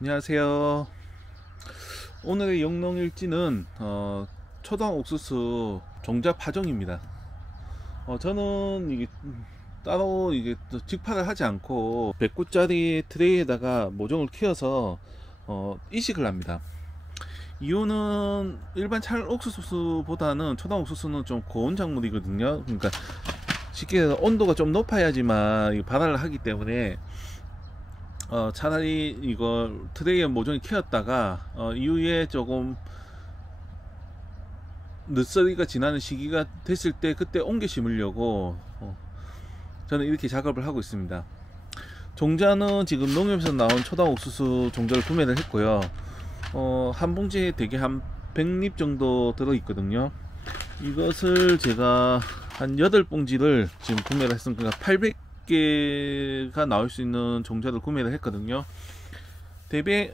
안녕하세요. 오늘의 영농일지는 초당 옥수수 종자 파종입니다. 저는 이게 따로 이게 또 직파를 하지 않고 100구짜리 트레이에다가 모종을 키워서 이식을 합니다. 이유는 일반 찰 옥수수보다는 초당 옥수수는 좀 고온 작물이거든요. 그러니까 쉽게 온도가 좀 높아야지만 발화를 하기 때문에 차라리 이걸 트레이에 모종을 키웠다가 이후에 조금 늦서리가 지나는 시기가 됐을 때 그때 옮겨 심으려고 저는 이렇게 작업을 하고 있습니다. 종자는 지금 농협에서 나온 초당 옥수수 종자를 구매를 했고요. 한 봉지에 대개 한 100립 정도 들어 있거든요. 이것을 제가 한 8봉지를 지금 구매를 했으니까 800개가 나올 수 있는 종자를 구매를 했거든요. 대개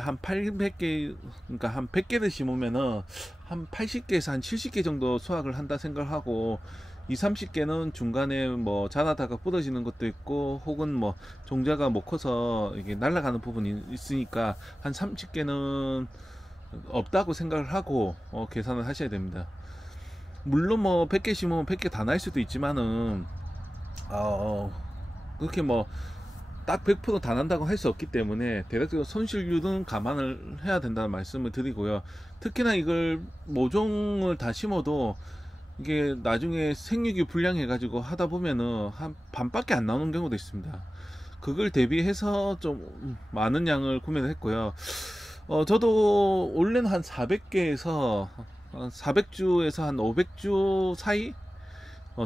한 800개, 그러니까 한 100개를 심으면은 한 80개에서 한 70개 정도 수확을 한다 생각하고 2, 30개는 중간에 뭐 자라다가 부러지는 것도 있고 혹은 뭐 종자가 못 커서 이게 날아가는 부분이 있으니까 한 30개는 없다고 생각을 하고 계산을 하셔야 됩니다. 물론 뭐 100개 심으면 100개 다 날 수도 있지만은 그렇게 뭐 딱 100%다 난다고 할 수 없기 때문에 대략적으로 손실률은 감안을 해야 된다는 말씀을 드리고요. 특히나 이걸 모종을 다 심어도 이게 나중에 생육이 불량해 가지고 하다 보면은 한 반밖에 안 나오는 경우도 있습니다. 그걸 대비해서 좀 많은 양을 구매를 했고요. 저도 원래는 한 400개에서 400주에서 한 500주 사이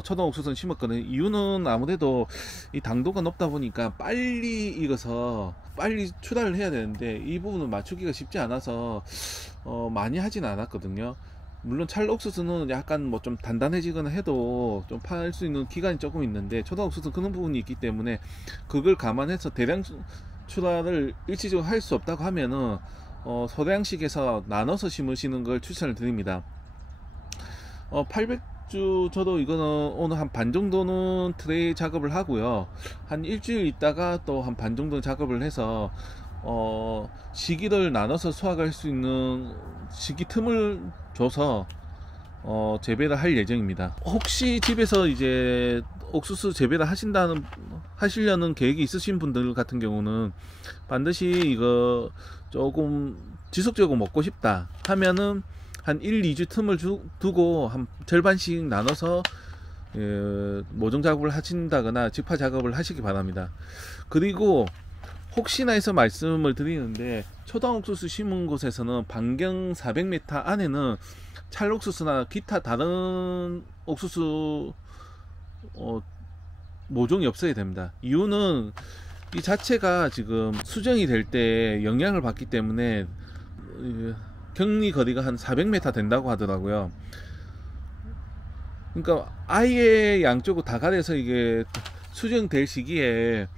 초당 옥수수는 심었거든요. 이유는 아무래도 이 당도가 높다 보니까 빨리 익어서 빨리 출하를 해야 되는데 이 부분을 맞추기가 쉽지 않아서 많이 하진 않았거든요. 물론 찰 옥수수는 약간 뭐 좀 단단해지거나 해도 좀 팔 수 있는 기간이 조금 있는데 초당 옥수수는 그런 부분이 있기 때문에 그걸 감안해서 대량 출하를 일시적으로 할 수 없다고 하면은 소량식에서 나눠서 심으시는 걸 추천을 드립니다. 800주 저도 이거는 오늘 한 반 정도는 트레이 작업을 하고요. 한 일주일 있다가 또 한 반 정도 작업을 해서 시기를 나눠서 수확할 수 있는 시기 틈을 줘서 재배를 할 예정입니다. 혹시 집에서 이제 옥수수 재배를 하시려는 계획이 있으신 분들 같은 경우는 반드시 이거 조금 지속적으로 먹고 싶다 하면은 한 1, 2주 틈을 두고 한 절반씩 나눠서 모종 작업을 하신다거나 직파 작업을 하시기 바랍니다. 그리고 혹시나 해서 말씀을 드리는데 초당 옥수수 심은 곳에서는 반경 400m 안에는 찰옥수수나 기타 다른 옥수수 모종이 없어야 됩니다. 이유는 이 자체가 지금 수정이 될 때 영향을 받기 때문에 격리 거리가 한 400m 된다고 하더라고요. 그러니까 아예 양쪽으로 다 가려서 이게 수정될 시기에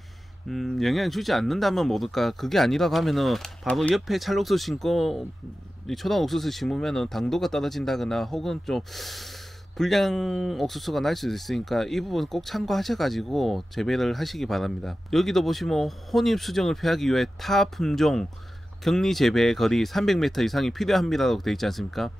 영향 주지 않는다면 모를까. 그게 아니라고 하면은 바로 옆에 찰옥수수 심고 이 초당 옥수수 심으면은 당도가 떨어진다거나 혹은 좀 불량 옥수수가 날 수도 있으니까 이 부분 꼭 참고하셔 가지고 재배를 하시기 바랍니다. 여기도 보시면 혼입 수정을 피하기 위해 타 품종 격리 재배 거리 300m 이상이 필요합니다라고 되어 있지 않습니까?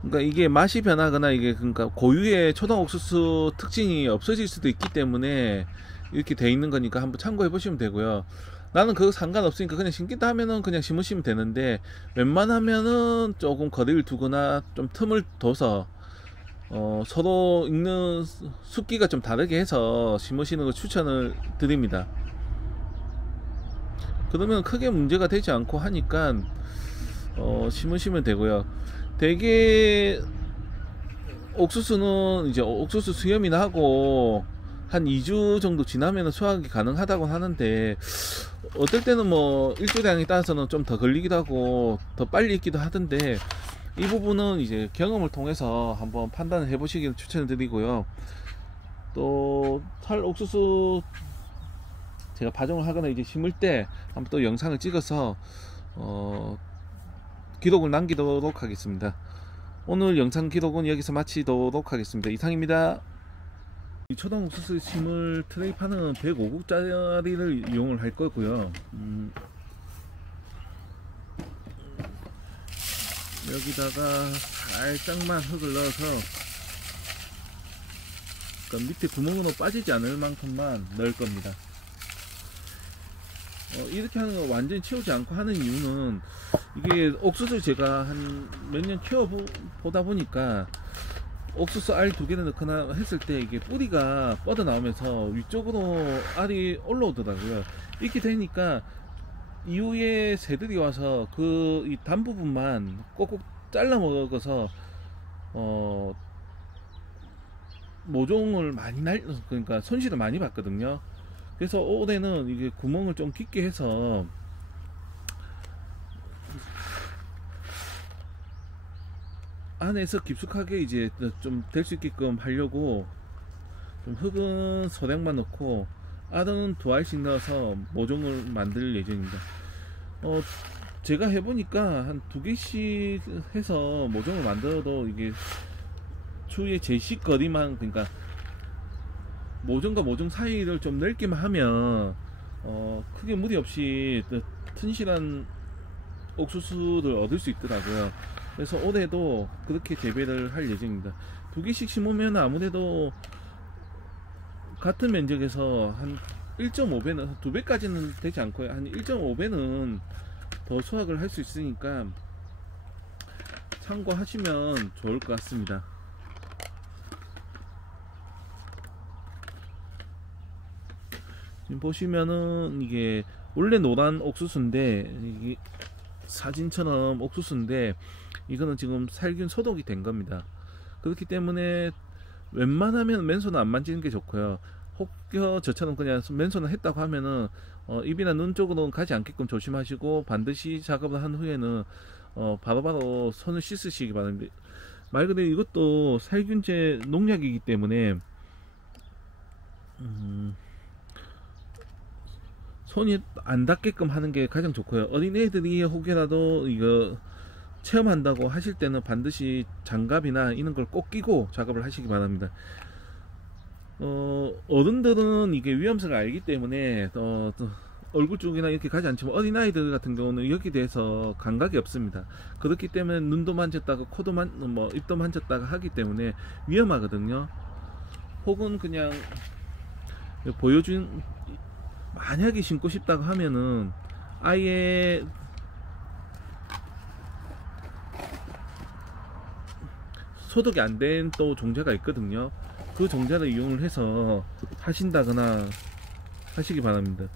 그러니까 이게 맛이 변하거나 이게 그러니까 고유의 초당 옥수수 특징이 없어질 수도 있기 때문에 이렇게 돼 있는 거니까 한번 참고해 보시면 되고요. 나는 그거 상관없으니까 그냥 심겠다 하면은 그냥 심으시면 되는데 웬만하면은 조금 거리를 두거나 좀 틈을 둬서 서로 익는 숫기가 좀 다르게 해서 심으시는 걸 추천을 드립니다. 그러면 크게 문제가 되지 않고 하니까 심으시면 되고요. 대개 옥수수는 이제 옥수수 수염이나 하고 한 2주 정도 지나면 수확이 가능하다고 하는데 어떨 때는 뭐 일조량에 따라서는 좀 더 걸리기도 하고 더 빨리 익기도 하던데 이 부분은 이제 경험을 통해서 한번 판단을 해 보시기를 추천을 드리고요. 또 찰 옥수수 제가 파종을 하거나 이제 심을 때 한번 또 영상을 찍어서 기록을 남기도록 하겠습니다. 오늘 영상 기록은 여기서 마치도록 하겠습니다. 이상입니다. 이 초당 옥수수 심을 트레이판은 105국짜리를 이용을 할 거고요. 여기다가 살짝만 흙을 넣어서 그러니까 밑에 구멍으로 빠지지 않을 만큼만 넣을 겁니다. 이렇게 하는 거 완전히 채우지 않고 하는 이유는 이게 옥수수를 제가 한 몇 년 키워보다 보니까 옥수수 알 2개를 넣거나 했을 때 이게 뿌리가 뻗어 나오면서 위쪽으로 알이 올라오더라고요. 이렇게 되니까 이후에 새들이 와서 그 이 단부분만 꼭꼭 잘라 먹어서 모종을 많이 그러니까 손실을 많이 봤거든요. 그래서 올해는 이게 구멍을 좀 깊게 해서 안에서 깊숙하게 이제 좀 될 수 있게끔 하려고 좀 흙은 소량만 넣고 알은 2알씩 넣어서 모종을 만들 예정입니다. 제가 해보니까 한 2개씩 해서 모종을 만들어도 이게 추후에 제식 거리만, 그러니까 모종과 모종 사이를 좀 넓게만 하면 크게 무리 없이 튼실한 옥수수를 얻을 수 있더라고요. 그래서 올해도 그렇게 재배를 할 예정입니다. 2개씩 심으면 아무래도 같은 면적에서 한 1.5배는, 2배까지는 되지 않고요, 한 1.5배는 더 수확을 할 수 있으니까 참고하시면 좋을 것 같습니다. 지금 보시면은 이게 원래 노란 옥수수인데, 이게 사진처럼 옥수수인데 이거는 지금 살균 소독이 된 겁니다. 그렇기 때문에 웬만하면 맨손은 안 만지는 게 좋고요. 혹여 저처럼 그냥 맨손을 했다고 하면은 입이나 눈 쪽으로는 가지 않게끔 조심하시고, 반드시 작업을 한 후에는 바로바로 손을 씻으시기 바랍니다. 말 그대로 이것도 살균제 농약이기 때문에 손이 안 닿게끔 하는 게 가장 좋고요. 어린애들이 혹여라도 이거 체험한다고 하실 때는 반드시 장갑이나 이런 걸 꼭 끼고 작업을 하시기 바랍니다. 어른들은 이게 위험성을 알기 때문에 얼굴 쪽이나 이렇게 가지 않지만, 어린아이들 같은 경우는 여기에 대해서 감각이 없습니다. 그렇기 때문에 눈도 만졌다가 코도 입도 만졌다가 하기 때문에 위험하거든요. 혹은 그냥 보여준, 만약에 신고 싶다고 하면은 아예 소독이 안 된 또 종자가 있거든요. 그 종자를 이용을 해서 하신다거나 하시기 바랍니다.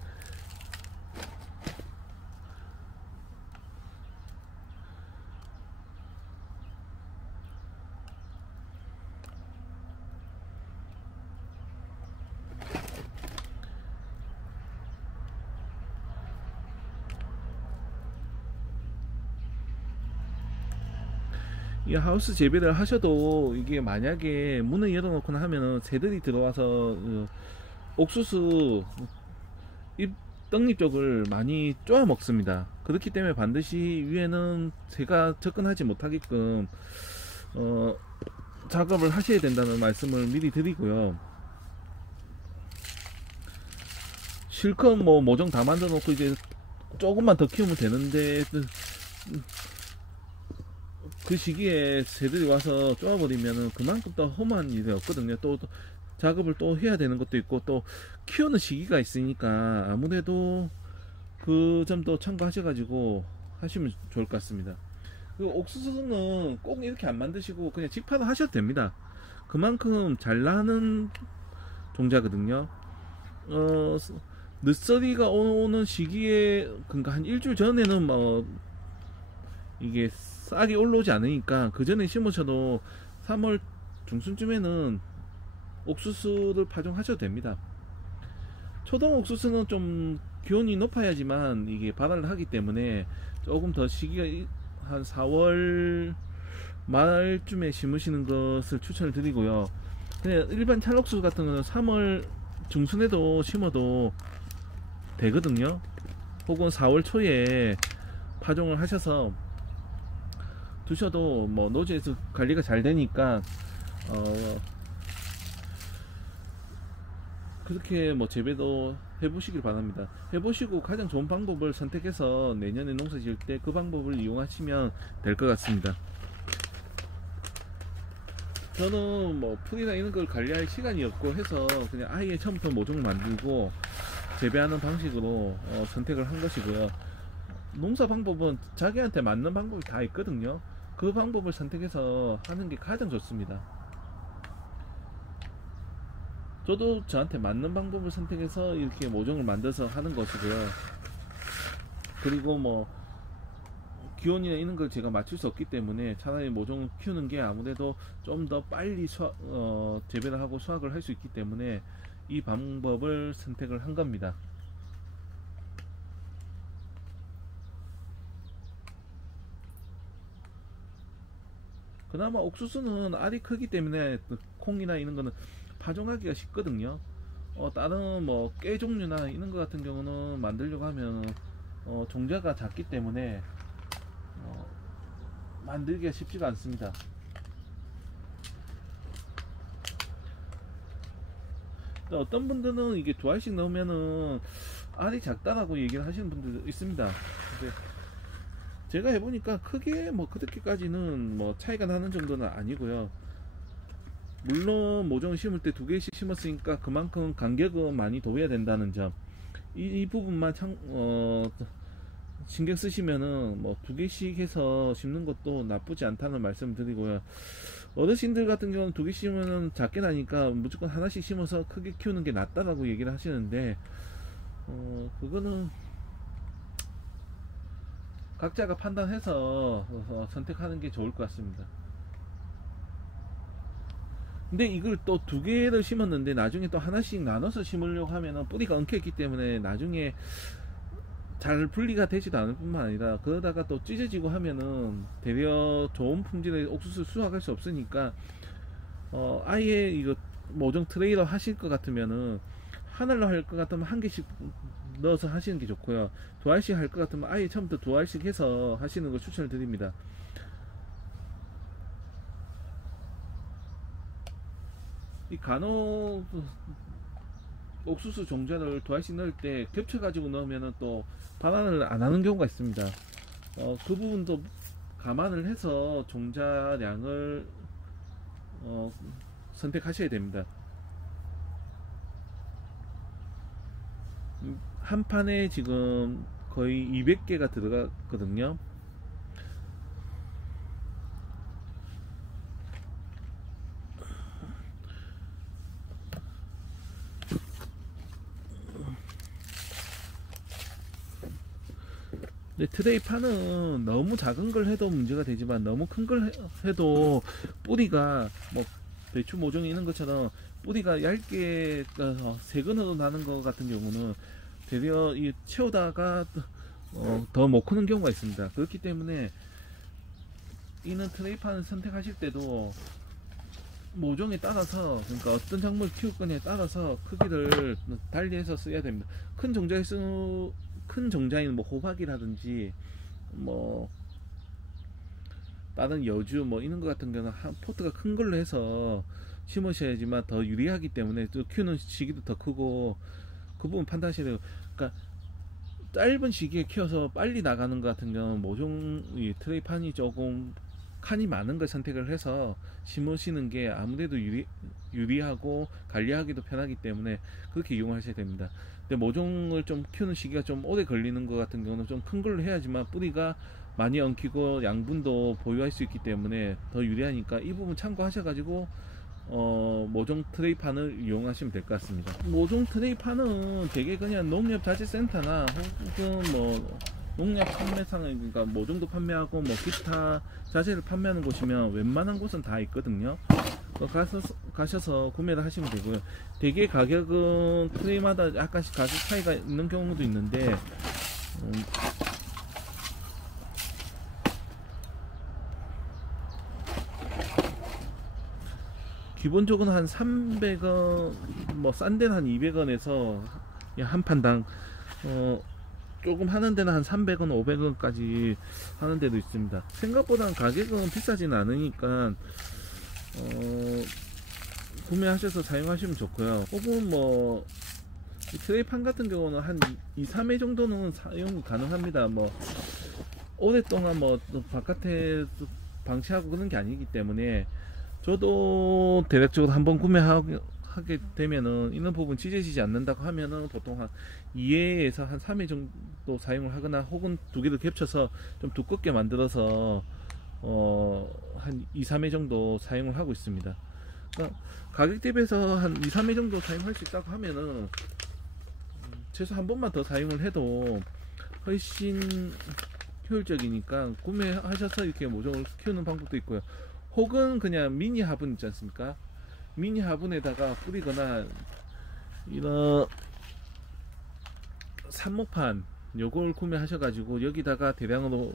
이 하우스 재배를 하셔도 이게 만약에 문을 열어놓거나 하면은 새들이 들어와서 옥수수 잎 떡잎 쪽을 많이 쪼아 먹습니다. 그렇기 때문에 반드시 위에는 새가 접근하지 못하게끔 작업을 하셔야 된다는 말씀을 미리 드리고요. 실컷 모종 다 만들어 놓고 이제 조금만 더 키우면 되는데 그 시기에 새들이 와서 쪼아버리면 그만큼 더 험한 일이 없거든요. 또 작업을 또 해야 되는 것도 있고, 또 키우는 시기가 있으니까 아무래도 그 점도 참고하셔가지고 하시면 좋을 것 같습니다. 그리고 옥수수는 꼭 이렇게 안 만드시고 그냥 직파로 하셔도 됩니다. 그만큼 잘 나는 종자거든요. 늦서리가 오는 시기에, 그러니까 한 일주일 전에는 이게 싹이 올라오지 않으니까 그 전에 심으셔도 3월 중순쯤에는 옥수수를 파종하셔도 됩니다. 초동 옥수수는 좀 기온이 높아야지만 이게 발화를 하기 때문에 조금 더 시기가 한 4월 말쯤에 심으시는 것을 추천을 드리고요. 그냥 일반 찰옥수수 같은 거는 3월 중순에도 심어도 되거든요. 혹은 4월 초에 파종을 하셔서 두셔도 노지에서 관리가 잘 되니까 그렇게 뭐 재배도 해보시길 바랍니다. 해보시고 가장 좋은 방법을 선택해서 내년에 농사 지을 때 그 방법을 이용하시면 될 것 같습니다. 저는 뭐 풀이나 이런 걸 관리할 시간이 없고 해서 그냥 아예 처음부터 모종을 만들고 재배하는 방식으로 선택을 한 것이고요. 농사 방법은 자기한테 맞는 방법이 다 있거든요. 그 방법을 선택해서 하는 게 가장 좋습니다. 저도 저한테 맞는 방법을 선택해서 이렇게 모종을 만들어서 하는 것이고요. 그리고 뭐 기온이나 이런 걸 제가 맞출 수 없기 때문에 차라리 모종을 키우는 게 아무래도 좀 더 빨리 재배를 하고 수확을 할 수 있기 때문에 이 방법을 선택을 한 겁니다. 그나마 옥수수는 알이 크기 때문에 콩이나 이런 거는 파종하기가 쉽거든요. 다른 뭐 깨 종류나 이런 거 같은 경우는 만들려고 하면 종자가 작기 때문에 만들기가 쉽지가 않습니다. 어떤 분들은 이게 두 알씩 넣으면은 알이 작다라고 얘기를 하시는 분들도 있습니다. 근데 제가 해보니까 크게 뭐 그렇게까지는 뭐 차이가 나는 정도는 아니고요. 물론 모종을 심을 때 두 개씩 심었으니까 그만큼 간격은 많이 둬야 된다는 점, 이 부분만 신경 쓰시면은 뭐 두 개씩 해서 심는 것도 나쁘지 않다는 말씀 드리고요. 어르신들 같은 경우는 두 개 심으면 작게 나니까 무조건 하나씩 심어서 크게 키우는 게 낫다라고 얘기를 하시는데 그거는 각자가 판단해서 선택하는 게 좋을 것 같습니다. 근데 이걸 또 두 개를 심었는데 나중에 또 하나씩 나눠서 심으려고 하면은 뿌리가 엉켜있기 때문에 나중에 잘 분리가 되지도 않을 뿐만 아니라 그러다가 또 찢어지고 하면은 되려 좋은 품질의 옥수수 수확할 수 없으니까 아예 이거 모종 트레이더 하실 것 같으면은 하나로 할 것 같으면 한 개씩 넣어서 하시는 게 좋고요. 두 알씩 할 것 같으면 아예 처음부터 두 알씩 해서 하시는 걸 추천을 드립니다. 이 간혹 옥수수 종자를 두 알씩 넣을 때 겹쳐 가지고 넣으면은 또 반환을 안 하는 경우가 있습니다. 그 부분도 감안을 해서 종자량을 선택하셔야 됩니다. 한 판에 지금 거의 200개가 들어갔거든요. 근데 트레이판은 너무 작은 걸 해도 문제가 되지만 너무 큰 걸 해도 뿌리가 뭐 배추 모종이 있는 것처럼 뿌리가 얇게 세근으로 나는 것 같은 경우는 되려 이 채우다가 더 못 크는 경우가 있습니다. 그렇기 때문에 이는 트레이판을 선택하실 때도 모종에 따라서, 그러니까 어떤 작물을 키울 거냐에 따라서 크기를 달리해서 써야 됩니다. 큰 종자인 뭐 호박이라든지 뭐 다른 여주 뭐 이런 것 같은 경우는 한 포트가 큰 걸로 해서 심으셔야지만 더 유리하기 때문에 또 키우는 시기도 더 크고 그 부분 판단하셔야 돼요. 그러니까 짧은 시기에 키워서 빨리 나가는 것 같은 경우는 모종 트레이판이 조금 칸이 많은 걸 선택을 해서 심으시는 게 아무래도 유리하고 관리하기도 편하기 때문에 그렇게 이용하셔야 됩니다. 근데 모종을 좀 키우는 시기가 좀 오래 걸리는 것 같은 경우는 좀 큰 걸로 해야지만 뿌리가 많이 엉키고 양분도 보유할 수 있기 때문에 더 유리하니까 이 부분 참고하셔가지고 모종 트레이판을 이용하시면 될 것 같습니다. 모종 트레이판은 되게 그냥 농협자재센터나 혹은 뭐 농약 판매상을, 그러니까 모종도 판매하고 뭐 기타 자재를 판매하는 곳이면 웬만한 곳은 다 있거든요. 가셔서 구매를 하시면 되고요. 되게 가격은 트레이마다 약간씩 가격 차이가 있는 경우도 있는데 기본적으로 한 300원, 뭐 싼 데는 한 200원에서 한 판당 조금 하는 데는 한 300원, 500원까지 하는 데도 있습니다. 생각보다 가격은 비싸진 않으니까 구매하셔서 사용하시면 좋고요. 혹은 뭐 이 트레이판 같은 경우는 한 2, 3회 정도는 사용 가능합니다. 뭐 오랫동안 뭐 바깥에 방치하고 그런 게 아니기 때문에, 저도 대략적으로 한번 구매하게 되면은 있는 부분 찢어지지 않는다고 하면은 보통 한 2회에서 한 3회 정도 사용을 하거나, 혹은 두 개를 겹쳐서 좀 두껍게 만들어서 한 2, 3회 정도 사용을 하고 있습니다. 그러니까 가격 대비해서 한 2, 3회 정도 사용할 수 있다고 하면은 최소 한 번만 더 사용을 해도 훨씬 효율적이니까 구매하셔서 이렇게 모종을 키우는 방법도 있고요. 혹은 그냥 미니 화분 있지 않습니까? 미니 화분에다가 뿌리거나, 이런 삽목판 요걸 구매하셔가지고 여기다가 대량으로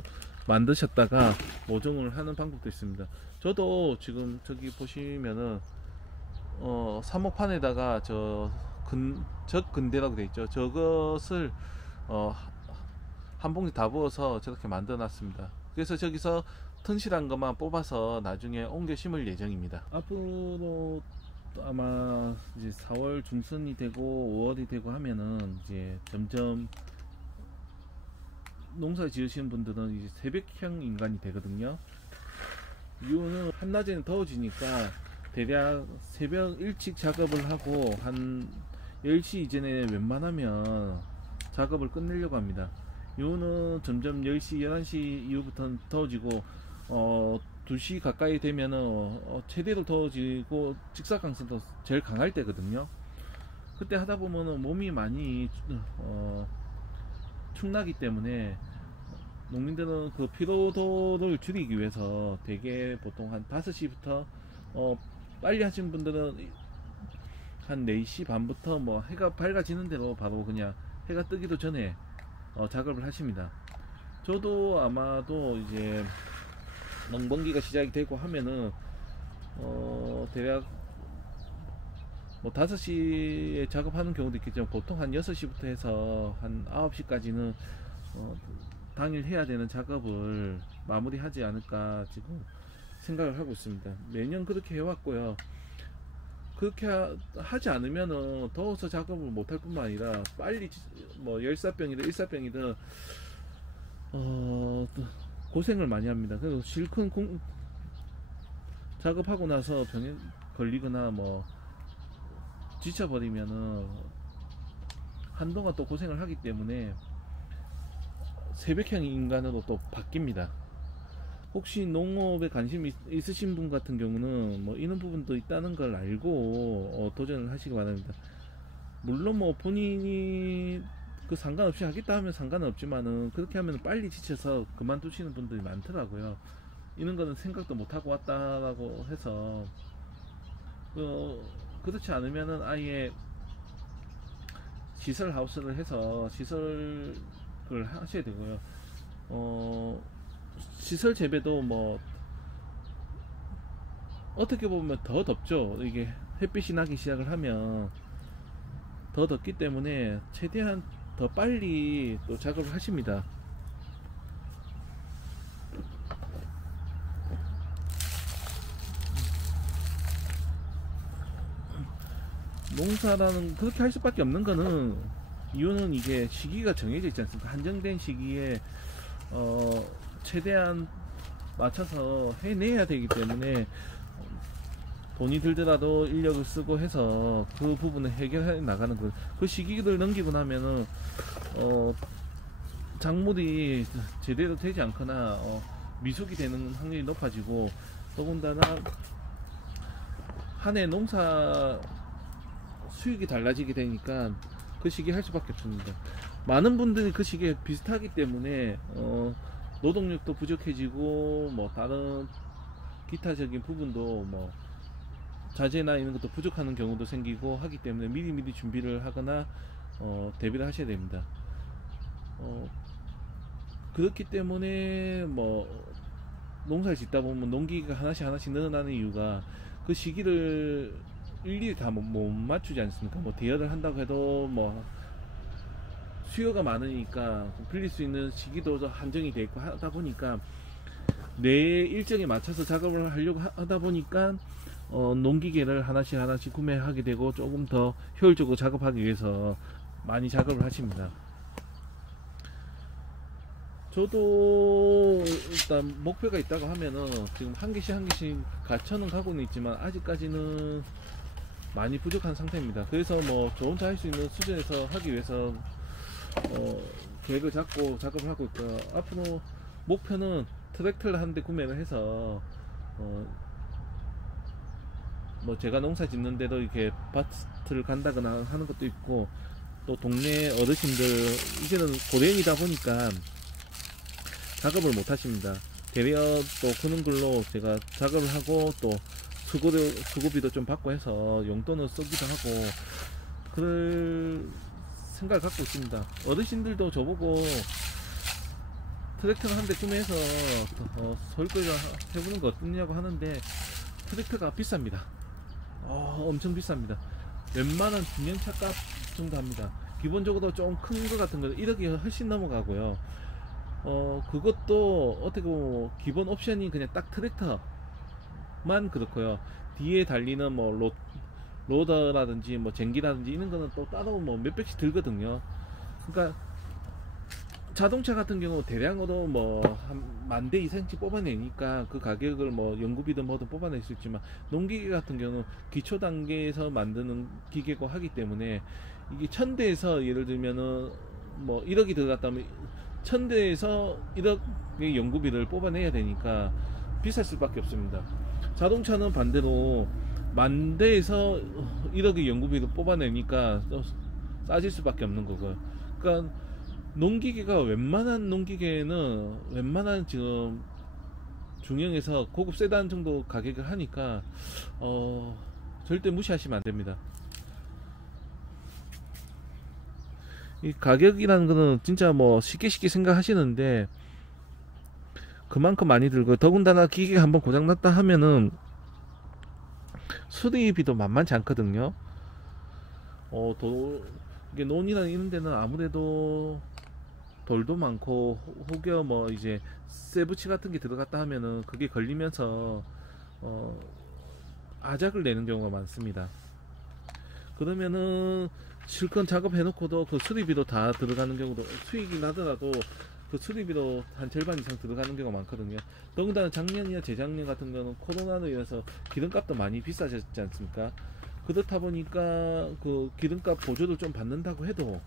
만드셨다가 모종을 하는 방법도 있습니다. 저도 지금 저기 보시면은 삽목판에다가 적근대라고 되어 있죠. 저것을 한 봉지 다 부어서 저렇게 만들어 놨습니다. 그래서 저기서 튼실한 것만 뽑아서 나중에 옮겨 심을 예정입니다. 앞으로 아마 이제 4월 중순이 되고 5월이 되고 하면은 이제 점점 농사 지으시는 분들은 이제 새벽형 인간이 되거든요. 이유는 한낮에는 더워지니까 대략 새벽 일찍 작업을 하고 한 10시 이전에 웬만하면 작업을 끝내려고 합니다. 이유는 점점 10시, 11시 이후부터는 더워지고 2시 가까이 되면은 최대로 더워지고 직사광선도 제일 강할 때거든요. 그때 하다 보면은 몸이 많이 축나기 때문에 농민들은 그 피로도를 줄이기 위해서 대개 보통 한 5시부터 빨리 하신 분들은 한 4시 반부터 뭐 해가 밝아지는 대로 바로 그냥 해가 뜨기도 전에 작업을 하십니다. 저도 아마도 이제 농번기가 시작이 되고 하면은 대략 뭐 5시에 작업하는 경우도 있겠지만, 보통 한 6시부터 해서 한 9시까지는 당일 해야 되는 작업을 마무리하지 않을까 지금 생각을 하고 있습니다. 매년 그렇게 해왔고요. 그렇게 하지 않으면은 더워서 작업을 못할 뿐만 아니라, 빨리 뭐 열사병이든 일사병이든 고생을 많이 합니다. 그래서 실컷 작업하고 나서 병에 걸리거나 뭐 지쳐버리면은 한동안 또 고생을 하기 때문에 새벽형 인간으로 또 바뀝니다. 혹시 농업에 관심이 있으신 분 같은 경우는 뭐 이런 부분도 있다는 걸 알고 도전을 하시기 바랍니다. 물론 뭐 본인이 그 상관없이 하겠다 하면 상관은 없지만은, 그렇게 하면 빨리 지쳐서 그만두시는 분들이 많더라고요. 이런 거는 생각도 못하고 왔다라고 해서 그렇지 않으면은 아예 시설 하우스를 해서 시설을 하셔야 되고요. 시설 재배도 뭐 어떻게 보면 더 덥죠. 이게 햇빛이 나기 시작을 하면 더 덥기 때문에 최대한 더 빨리 또 작업을 하십니다. 농사라는 그렇게 할 수밖에 없는 거는, 이유는 이게 시기가 정해져 있지 않습니까? 한정된 시기에 최대한 맞춰서 해내야 되기 때문에 돈이 들더라도 인력을 쓰고 해서 그 부분을 해결해 나가는 거. 그 시기를 넘기고 나면은 작물이 제대로 되지 않거나 미숙이 되는 확률이 높아지고, 더군다나 한 해 농사 수익이 달라지게 되니까 그 시기에 할 수밖에 없습니다. 많은 분들이 그 시기에 비슷하기 때문에 노동력도 부족해지고 뭐 다른 기타적인 부분도 뭐 자재나 이런 것도 부족하는 경우도 생기고 하기 때문에 미리미리 준비를 하거나 대비를 하셔야 됩니다. 그렇기 때문에 뭐 농사를 짓다 보면 농기가 하나씩 늘어나는 이유가, 그 시기를 일일이 다 못 맞추지 않습니까? 뭐 대여를 한다고 해도 뭐 수요가 많으니까 빌릴 수 있는 시기도 한정이 돼 있고 하다 보니까 내 일정에 맞춰서 작업을 하려고 하다 보니까 농기계를 하나씩 하나씩 구매하게 되고 조금 더 효율적으로 작업하기 위해서 많이 작업을 하십니다. 저도 일단 목표가 있다고 하면은 지금 한 개씩 한 개씩 갖춰는 가고는 있지만 아직까지는 많이 부족한 상태입니다. 그래서 뭐 저 혼자 할 수 있는 수준에서 하기 위해서 계획을 잡고 작업을 하고 있고요. 앞으로 목표는 트랙터를 한 대 구매를 해서 뭐 제가 농사 짓는데도 이렇게 밭을 간다거나 하는 것도 있고, 또 동네 어르신들 이제는 고령이다 보니까 작업을 못 하십니다. 대리어 또 그런 걸로 제가 작업을 하고 또 수고비도 좀 받고 해서 용돈을 쓰기도 하고 그럴 생각을 갖고 있습니다. 어르신들도 저보고 트랙터를 한 대 구매해서 설거지 해보는 거 어떠냐고 하는데, 트랙터가 비쌉니다. 엄청 비쌉니다. 웬만한 중형차 값 정도 합니다. 기본적으로 좀 큰 거 같은 거는 1억이 훨씬 넘어가고요. 그것도 어떻게 보면 기본 옵션이 그냥 딱 트랙터만 그렇고요. 뒤에 달리는 뭐 로더라든지 뭐 쟁기라든지 이런 거는 또 따로 뭐 몇백씩 들거든요. 그러니까 자동차 같은 경우 대량으로 뭐 한 10,000대 이상씩 뽑아내니까 그 가격을 뭐 연구비든 뭐든 뽑아낼 수 있지만, 농기계 같은 경우는 기초 단계에서 만드는 기계고 하기 때문에 이게 1000대에서 예를 들면은 뭐 1억이 들어갔다면 1000대에서 1억의 연구비를 뽑아내야 되니까 비쌀 수밖에 없습니다. 자동차는 반대로 10,000대에서 1억의 연구비를 뽑아내니까 싸질 수밖에 없는 거고요. 그러니까 농기계가 웬만한 농기계는 웬만한 지금 중형에서 고급 세단 정도 가격을 하니까 절대 무시하시면 안 됩니다. 이 가격이라는 거는 진짜 뭐 쉽게 생각하시는데 그만큼 많이 들고, 더군다나 기계가 한번 고장났다 하면은 수리비도 만만치 않거든요. 이게 논이나 이런 데는 아무래도 돌도 많고 혹여 뭐 이제 쇠붙이 같은 게 들어갔다 하면은 그게 걸리면서 아작을 내는 경우가 많습니다. 그러면은 실컷 작업해 놓고도 그 수리비도 다 들어가는 경우도, 수익이 나더라도 그 수리비도 한 절반 이상 들어가는 경우가 많거든요. 더군다나 작년이나 재작년 같은 경우는 코로나로 인해서 기름값도 많이 비싸졌지 않습니까? 그렇다 보니까 그 기름값 보조를 좀 받는다고 해도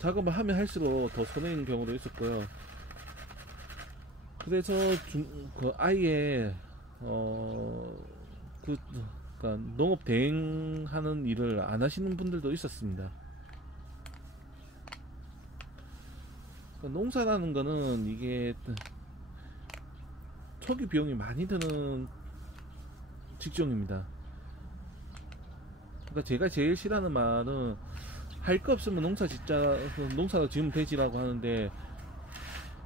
작업을 하면 할수록 더 손해인 경우도 있었고요. 그래서 아예 그러니까 농업 대행하는 일을 안 하시는 분들도 있었습니다. 그러니까 농사라는 거는 이게 초기 비용이 많이 드는 직종입니다. 그러니까 제가 제일 싫어하는 말은, 할 거 없으면 농사를 지으면 되지라고 하는데,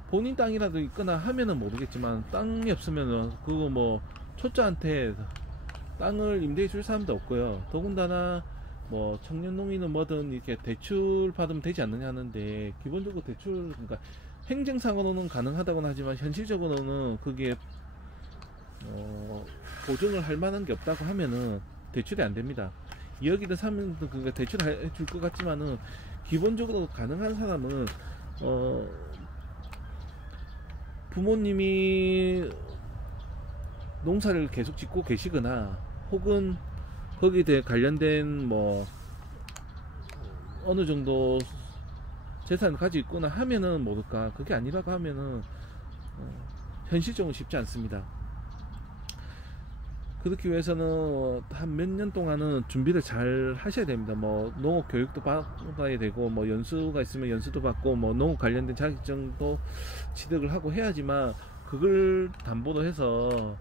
본인 땅이라도 있거나 하면은 모르겠지만 땅이 없으면은 그거 뭐 초짜한테 땅을 임대해 줄 사람도 없고요. 더군다나 뭐 청년 농인은 뭐든 이렇게 대출 받으면 되지 않느냐 하는데, 기본적으로 대출, 그러니까 행정상으로는 가능하다고는 하지만 현실적으로는 그게 보증을 할 만한 게 없다고 하면은 대출이 안 됩니다. 2억이든 3억이든 그러니까 대출해 줄 것 같지만은, 기본적으로 가능한 사람은 부모님이 농사를 계속 짓고 계시거나, 혹은 거기에 대해 관련된 뭐 어느 정도 재산을 가지고 있거나 하면은 모를까, 그게 아니라고 하면은 현실적으로 쉽지 않습니다. 그렇기 위해서는 한 몇 년 동안은 준비를 잘 하셔야 됩니다. 뭐 농업 교육도 받아야 되고, 뭐 연수가 있으면 연수도 받고, 뭐 농업 관련된 자격증도 취득을 하고 해야지만 그걸 담보로 해서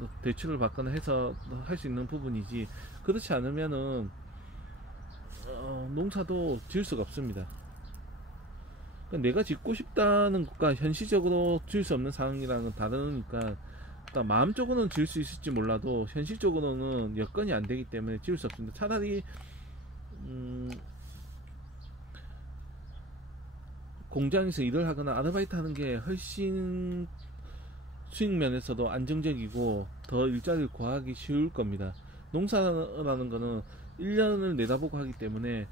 또 대출을 받거나 해서 할 수 있는 부분이지, 그렇지 않으면은 농사도 지을 수가 없습니다. 그러니까 내가 짓고 싶다는 것과 현실적으로 지을 수 없는 상황이랑은 다르니까, 그러니까 마음적으로는 지을 수 있을지 몰라도 현실적으로는 여건이 안 되기 때문에 지을 수 없습니다. 차라리 공장에서 일을 하거나 아르바이트 하는 게 훨씬 수익 면에서도 안정적이고 더 일자리를 구하기 쉬울 겁니다. 농사라는 거는 1년을 내다보고 하기 때문에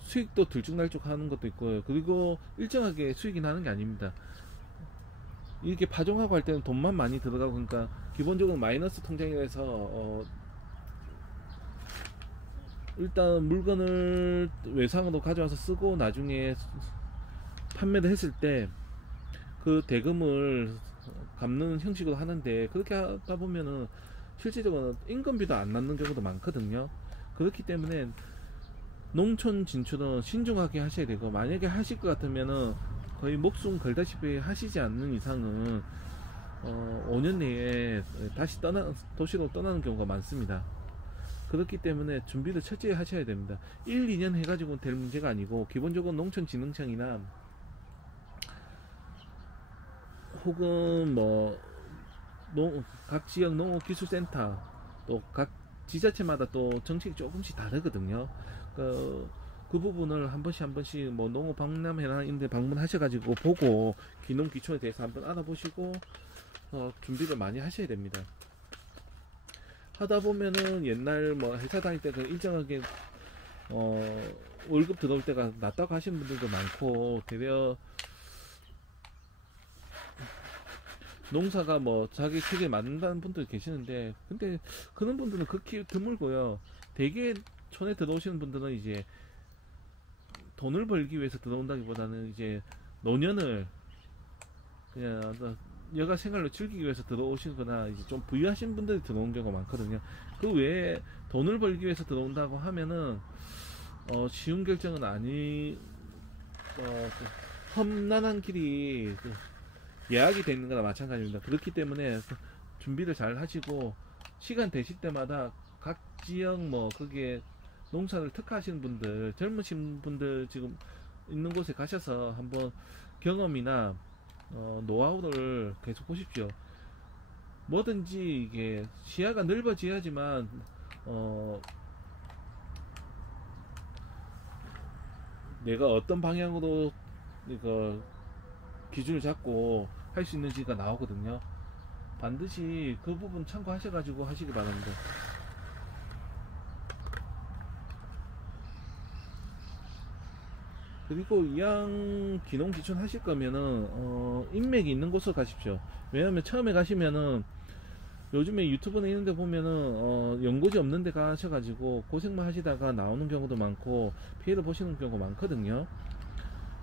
수익도 들쭉날쭉 하는 것도 있고요. 그리고 일정하게 수익이 나는 게 아닙니다. 이렇게 파종하고 할 때는 돈만 많이 들어가고, 그러니까 기본적으로 마이너스 통장이라서 일단 물건을 외상으로 가져와서 쓰고 나중에 판매를 했을 때 그 대금을 갚는 형식으로 하는데, 그렇게 하다 보면은 실질적으로 인건비도 안 남는 경우도 많거든요. 그렇기 때문에 농촌 진출은 신중하게 하셔야 되고, 만약에 하실 것 같으면은 거의 목숨 걸다시피 하시지 않는 이상은 5년 내에 다시 도시로 떠나는 경우가 많습니다. 그렇기 때문에 준비를 철저히 하셔야 됩니다. 1, 2년 해가지고 될 문제가 아니고, 기본적으로 농촌진흥청이나 혹은 각 지역 농업기술센터, 또 각 지자체마다 또 정책이 조금씩 다르거든요. 그 부분을 한 번씩 농업 박람회나 이런 데 방문하셔가지고 보고 기농기촌에 대해서 한번 알아보시고 준비를 많이 하셔야 됩니다. 하다 보면은 옛날 회사 다닐 때 그 일정하게 월급 들어올 때가 낮다고 하시는 분들도 많고, 되려 농사가 자기 체계에 맞는다는 분들 계시는데, 근데 그런 분들은 극히 드물고요. 대개 촌에 들어오시는 분들은 이제 돈을 벌기 위해서 들어온다기보다는 이제 노년을 그냥 여가 생활로 즐기기 위해서 들어오시거나, 이제 좀 부유하신 분들이 들어온 경우가 많거든요. 그 외에 돈을 벌기 위해서 들어온다고 하면은 쉬운 결정은 험난한 길이 예약이 되는 거나 마찬가지입니다. 그렇기 때문에 준비를 잘 하시고, 시간 되실 때마다 각 지역 거기에 농사를 특화하시는 분들, 젊으신 분들 지금 있는 곳에 가셔서 한번 경험이나 노하우를 계속 보십시오. 뭐든지 이게 시야가 넓어져야지만 내가 어떤 방향으로 이거 기준을 잡고 할 수 있는지가 나오거든요. 반드시 그 부분 참고하셔가지고 하시기 바랍니다. 그리고 이왕 기농기촌 하실 거면은 인맥이 있는 곳으로 가십시오. 왜냐면 처음에 가시면은 요즘에 유튜브나 이런 데 보면은 연고지 없는 데 가셔가지고 고생만 하시다가 나오는 경우도 많고 피해를 보시는 경우가 많거든요.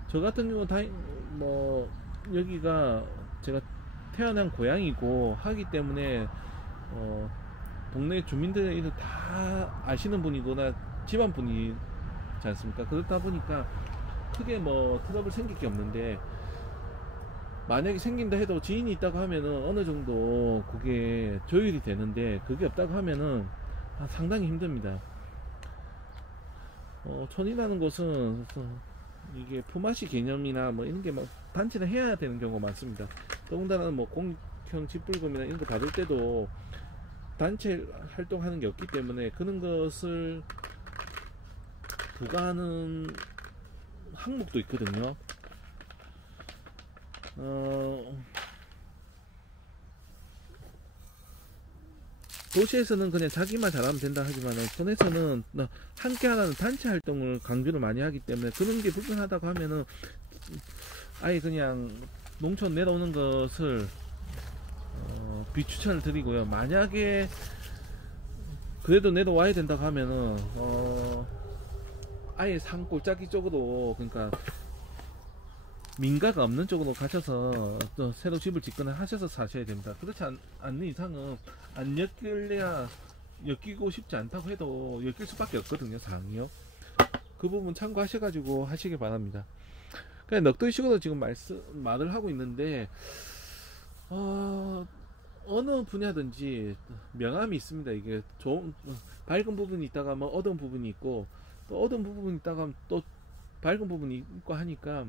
저 같은 경우는 여기가 제가 태어난 고향이고 하기 때문에 동네 주민들의 일을 다 아시는 분이거나 집안 분이지 않습니까? 그렇다 보니까 크게 트러블 생길 게 없는데, 만약에 생긴다 해도 지인이 있다고 하면은 어느 정도 그게 조율이 되는데, 그게 없다고 하면은 상당히 힘듭니다. 촌이라는 곳은 이게 품앗이 개념이나 이런 게 단체를 해야 되는 경우가 많습니다. 더군다나 공익형 집불금이나 이런 거 받을 때도 단체 활동하는 게 없기 때문에 그런 것을 부과하는 항목도 있거든요. 도시에서는 그냥 자기만 잘하면 된다 하지만, 촌에서는 함께 하라는 단체 활동을 강조를 많이 하기 때문에 그런 게 불편하다고 하면은 아예 그냥 농촌 내려오는 것을 비추천을 드리고요. 만약에 그래도 내려와야 된다고 하면은 아예 산 골짜기 쪽으로, 그러니까 민가가 없는 쪽으로 가셔서 또 새로 집을 짓거나 하셔서 사셔야 됩니다. 그렇지 않는 이상은 안 엮일래야, 엮이고 싶지 않다고 해도 엮일 수밖에 없거든요, 상황이요. 그 부분 참고하셔가지고 하시기 바랍니다. 그냥 넋두리식으로 지금 말을 하고 있는데 어느 분야든지 명암이 있습니다. 이게 좋은 밝은 부분이 있다가 어두운 부분이 있고, 또 어두운 부분이 있다가 또 밝은 부분이 있고 하니까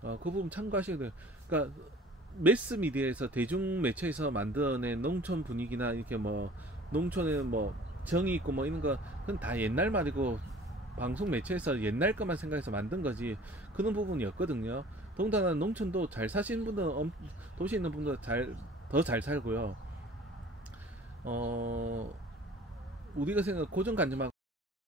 그 부분 참고하셔야 돼요. 그러니까 매스미디어에서, 대중매체에서 만들어낸 농촌 분위기나 이렇게 농촌에 정이 있고 이런 거, 그건 다 옛날 말이고 방송 매체에서 옛날 것만 생각해서 만든 거지 그런 부분이었거든요. 더군다나 농촌도 잘 사시는 분들은 도시에 있는 분들 더 잘 살고요. 우리가 생각 고정관념하고